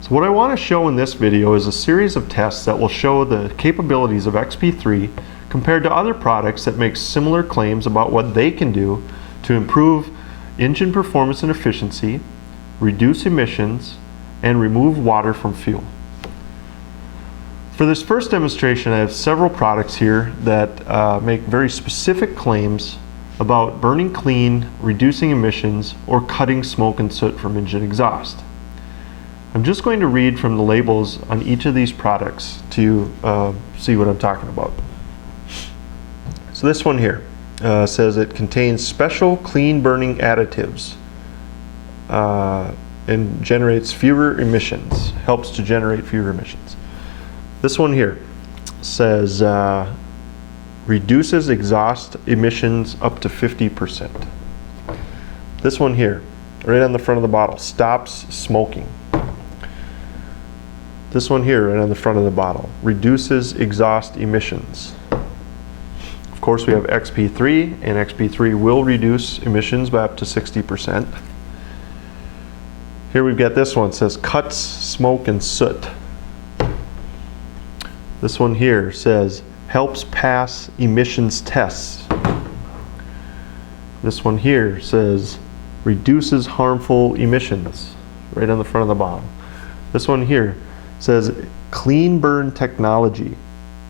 So what I want to show in this video is a series of tests that will show the capabilities of Xp3 compared to other products that make similar claims about what they can do to improve engine performance and efficiency, reduce emissions, and remove water from fuel. For this first demonstration, I have several products here that make very specific claims about burning clean, reducing emissions, or cutting smoke and soot from engine exhaust. I'm just going to read from the labels on each of these products to see what I'm talking about. So this one here says it contains special clean burning additives and generates fewer emissions, helps to generate fewer emissions. This one here says reduces exhaust emissions up to 50%. This one here, right on the front of the bottle, stops smoking. This one here, right on the front of the bottle, reduces exhaust emissions. Of course, we have Xp3, and Xp3 will reduce emissions by up to 60%. Here we've got this one, says cuts smoke and soot. This one here says helps pass emissions tests. This one here says reduces harmful emissions, right on the front of the bottle. This one here says clean burn technology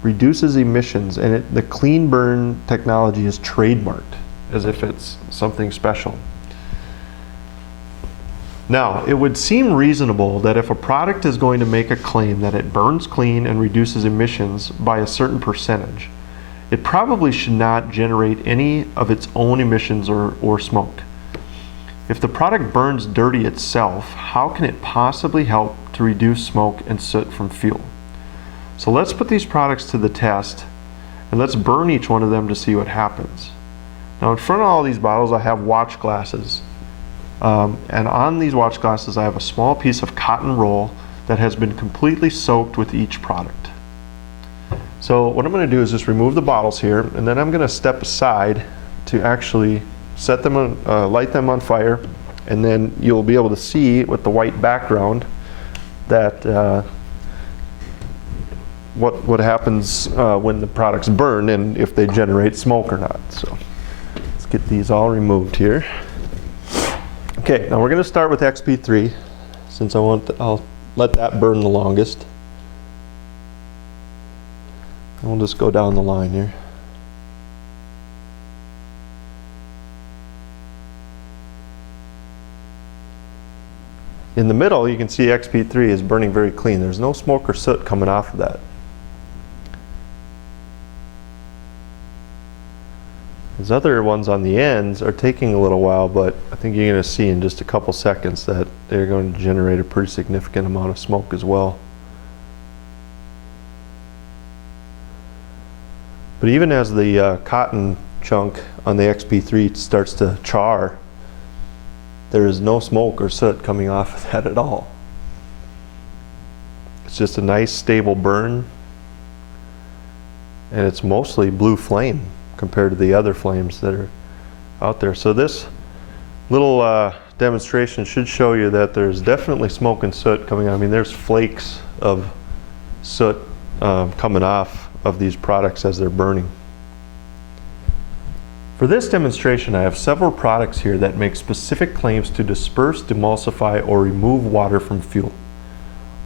reduces emissions, and the clean burn technology is trademarked as if it's something special. Now, it would seem reasonable that if a product is going to make a claim that it burns clean and reduces emissions by a certain percentage, it probably should not generate any of its own emissions or smoke. If the product burns dirty itself, how can it possibly help to reduce smoke and soot from fuel? So let's put these products to the test and let's burn each one of them to see what happens. Now in front of all these bottles I have watch glasses. And on these watch glasses I have a small piece of cotton roll that has been completely soaked with each product. So what I'm going to do is just remove the bottles here, and then I'm going to step aside to actually set them on, light them on fire, and then you'll be able to see with the white background that what happens when the products burn and if they generate smoke or not. So let's get these all removed here. Okay, now we're going to start with Xp3 since I'll let that burn the longest. And we'll just go down the line here. In the middle, you can see Xp3 is burning very clean. There's no smoke or soot coming off of that. These other ones on the ends are taking a little while, but I think you're going to see in just a couple seconds that they're going to generate a pretty significant amount of smoke as well. But even as the cotton chunk on the Xp3 starts to char, there is no smoke or soot coming off of that at all. It's just a nice stable burn, and it's mostly blue flame compared to the other flames that are out there. So this little demonstration should show you that there's definitely smoke and soot coming out. I mean, there's flakes of soot coming off of these products as they're burning. For this demonstration, I have several products here that make specific claims to disperse, demulsify, or remove water from fuel.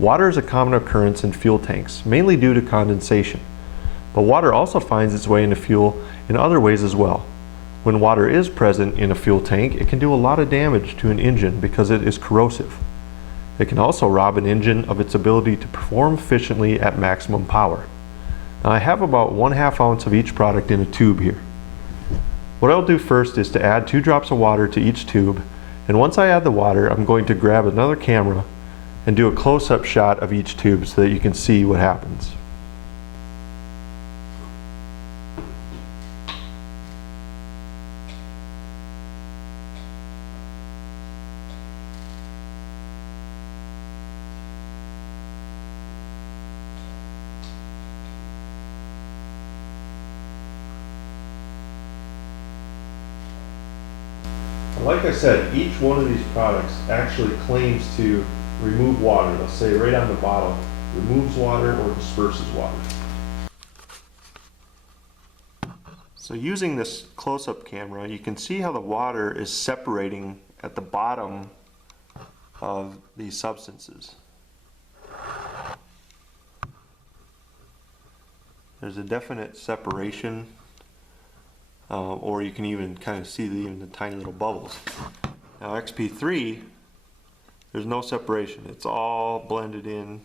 Water is a common occurrence in fuel tanks, mainly due to condensation. But water also finds its way into fuel in other ways as well. When water is present in a fuel tank, it can do a lot of damage to an engine because it is corrosive. It can also rob an engine of its ability to perform efficiently at maximum power. Now I have about 1/2 ounce of each product in a tube here. What I'll do first is to add 2 drops of water to each tube, and once I add the water, I'm going to grab another camera and do a close-up shot of each tube so that you can see what happens. Like I said, each one of these products actually claims to remove water. Let's say right on the bottle, removes water or disperses water. So using this close-up camera, you can see how the water is separating at the bottom of these substances. There's a definite separation, or you can even kind of see even the tiny little bubbles. Now Xp3, there's no separation. It's all blended in,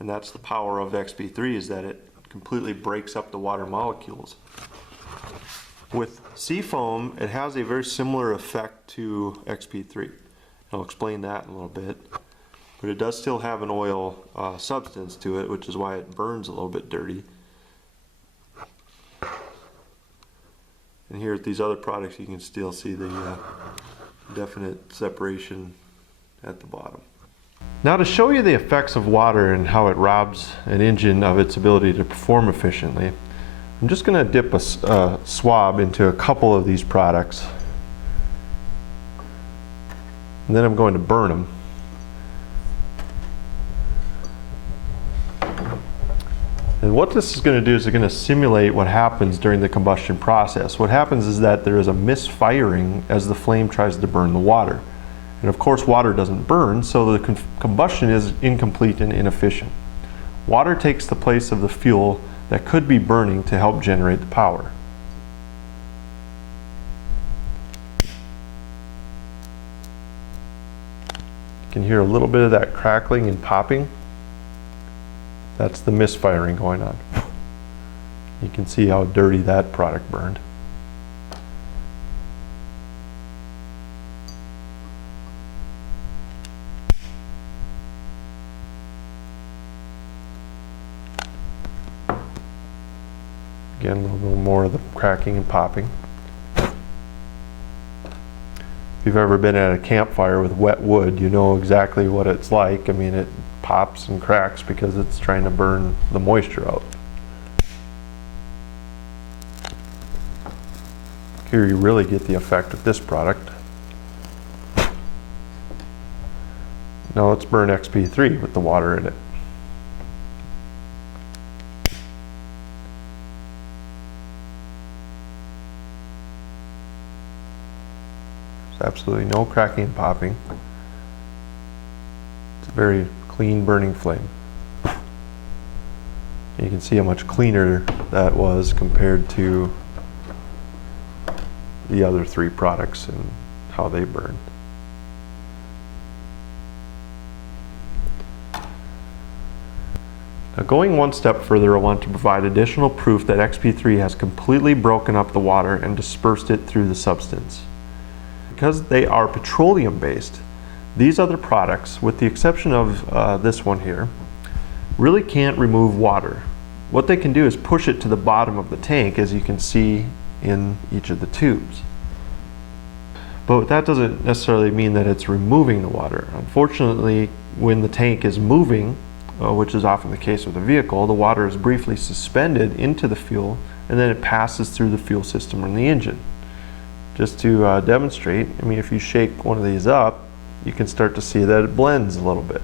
and that's the power of Xp3, is that it completely breaks up the water molecules. With seafoam, it has a very similar effect to Xp3. I'll explain that in a little bit. But it does still have an oil substance to it, which is why it burns a little bit dirty. And here at these other products, you can still see the definite separation at the bottom. Now, to show you the effects of water and how it robs an engine of its ability to perform efficiently, I'm just going to dip a swab into a couple of these products, and then I'm going to burn them. And what this is going to do is it's going to simulate what happens during the combustion process. What happens is that there is a misfiring as the flame tries to burn the water. And of course, water doesn't burn, so the combustion is incomplete and inefficient. Water takes the place of the fuel that could be burning to help generate the power. You can hear a little bit of that crackling and popping. That's the misfiring going on. You can see how dirty that product burned. Again, a little bit more of the cracking and popping. If you've ever been at a campfire with wet wood, you know exactly what it's like. I mean, it pops and cracks because it's trying to burn the moisture out. Here you really get the effect of this product. Now let's burn Xp3 with the water in it. There's absolutely no cracking and popping. It's a very clean burning flame. You can see how much cleaner that was compared to the other three products and how they burn. Now, going one step further, I want to provide additional proof that Xp3 has completely broken up the water and dispersed it through the substance. Because they are petroleum based, these other products, with the exception of this one here, really can't remove water. What they can do is push it to the bottom of the tank, as you can see in each of the tubes. But that doesn't necessarily mean that it's removing the water. Unfortunately, when the tank is moving, which is often the case with a vehicle, the water is briefly suspended into the fuel, and then it passes through the fuel system in the engine. Just to demonstrate, I mean, if you shake one of these up, you can start to see that it blends a little bit.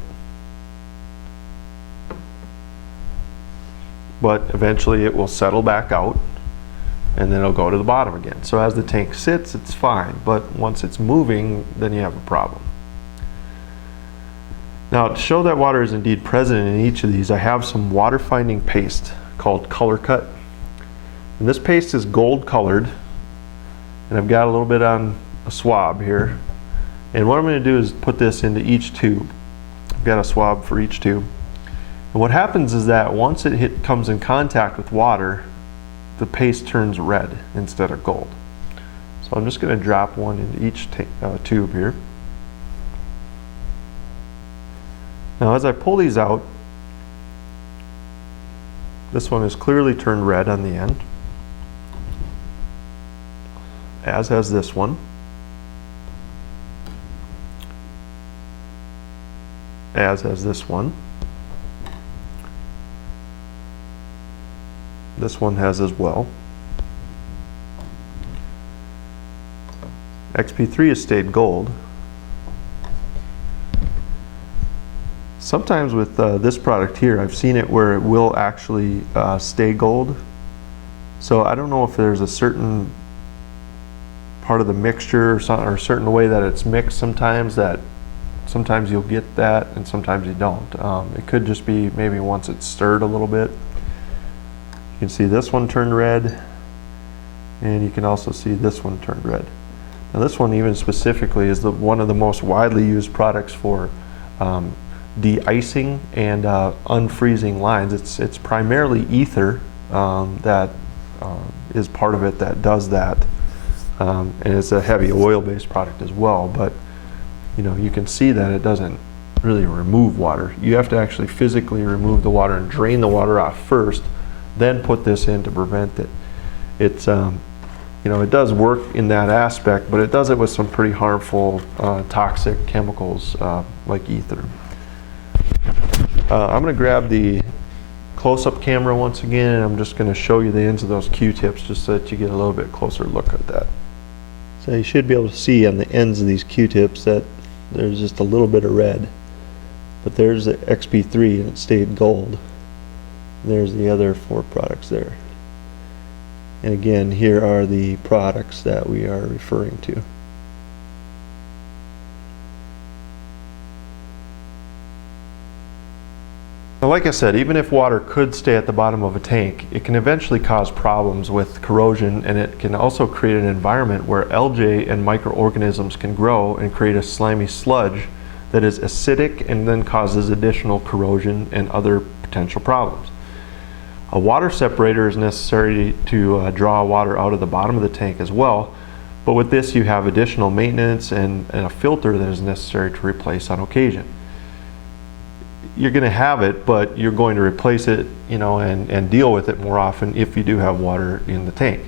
But eventually it will settle back out, and then it'll go to the bottom again. So as the tank sits, it's fine, but once it's moving, then you have a problem. Now, to show that water is indeed present in each of these, I have some water finding paste called Color Cut. And this paste is gold colored, and I've got a little bit on a swab here. And what I'm going to do is put this into each tube. I've got a swab for each tube. And what happens is that once it comes in contact with water, the paste turns red instead of gold. So I'm just going to drop one into each tube here. Now as I pull these out, this one is clearly turned red on the end, as has this one, as has this one. This one has as well. Xp3 has stayed gold. Sometimes with this product here, I've seen it where it will actually stay gold. So I don't know if there's a certain part of the mixture or a certain way that it's mixed sometimes that sometimes you'll get that and sometimes you don't. It could just be maybe once it's stirred a little bit. You can see this one turned red, and you can also see this one turned red. Now this one even specifically is one of the most widely used products for de-icing and unfreezing lines. It's primarily ether that is part of it that does that, and it's a heavy oil-based product as well. But you know, you can see that it doesn't really remove water. You have to actually physically remove the water and drain the water off first, then put this in to prevent it. It's you know, it does work in that aspect, but it does it with some pretty harmful toxic chemicals like ether. I'm going to grab the close-up camera once again, and I'm just going to show you the ends of those Q-tips just so that you get a little bit closer look at that. So you should be able to see on the ends of these Q-tips that there's just a little bit of red. But there's the Xp3 and it stayed gold. There's the other 4 products there. And again, here are the products that we are referring to. Now, like I said, even if water could stay at the bottom of a tank, it can eventually cause problems with corrosion, and it can also create an environment where algae and microorganisms can grow and create a slimy sludge that is acidic and then causes additional corrosion and other potential problems. A water separator is necessary to draw water out of the bottom of the tank as well, but with this you have additional maintenance and a filter that is necessary to replace on occasion. You're going to have it, but you're going to replace it, you know, and deal with it more often if you do have water in the tank.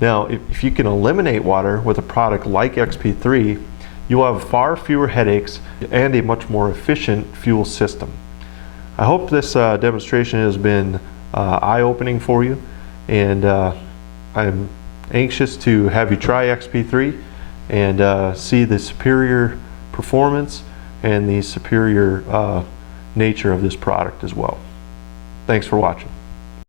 Now, if you can eliminate water with a product like Xp3, you'll have far fewer headaches and a much more efficient fuel system. I hope this demonstration has been eye-opening for you, and I'm anxious to have you try Xp3 and see the superior performance and the superior nature of this product as well. Thanks for watching.